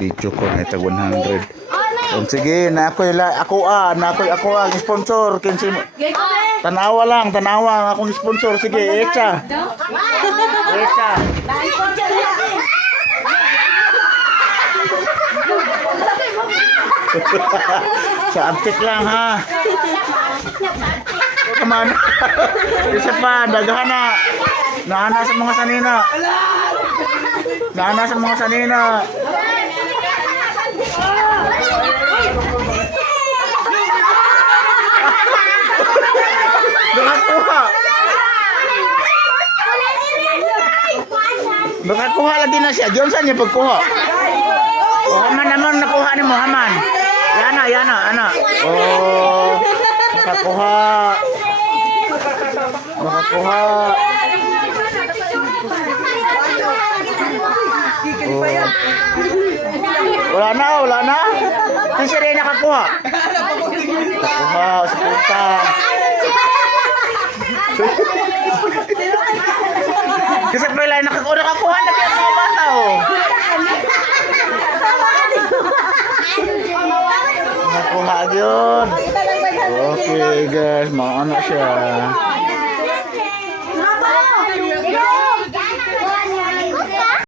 Video ko na itag 100. Sige, na ako ang sponsor. Kinsi tanawa lang, akong sponsor. Sige, Echa. Echa. Sa antik lang ha. Come on. Isa pa, daghan na. Naana sa mga sanina. Naana sa mga sanina. Nakakuha. Nakakuha lagi na siya. Johnson niya pagkuha. Oh, Haman naman nakuha ni mo, Haman. Yana. Oh, nakakuha. Nakakuha. Oh. Wala na. Kasi rin nakakuha. Nakakuha, sa punta. Kasi pala nakakuha na kaya mga bata oh. Nakakuha yun. Okay guys, maano siya.